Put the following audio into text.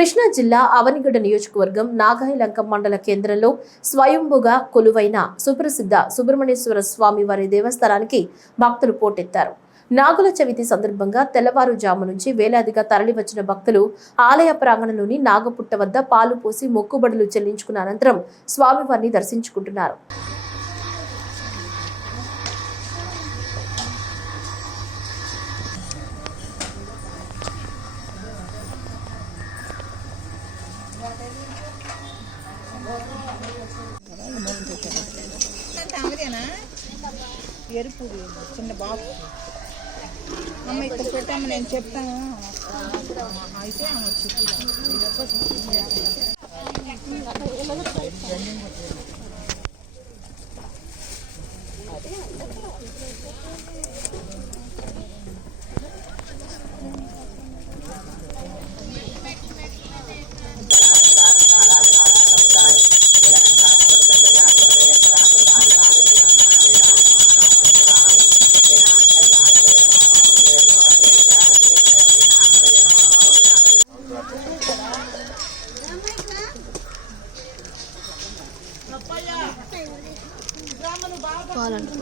కృష్ణా జిల్లా అవనిగడ్డ నియోజకవర్గం నాగాయలంక మండల కేంద్రంలో స్వయంభుగా కొలువైన సుప్రసిద్ధ సుబ్రహ్మణ్యేశ్వర స్వామి వారి దేవస్థానానికి భక్తులు పోటెత్తారు. నాగుల చవితి సందర్భంగా తెల్లవారుజాము నుంచి వేలాదిగా తరలివచ్చిన భక్తులు ఆలయ ప్రాంగణంలోని నాగపుట్ట వద్ద పాలు పోసి మొక్కుబడులు చెల్లించుకున్న అనంతరం స్వామివారిని దర్శించుకుంటున్నారు. ఎరుపు చిన్న బాబు. అమ్మ ఇక్కడ పెట్టాము నేను చెప్తాను. అయితే అమ్మ కావాలనుకో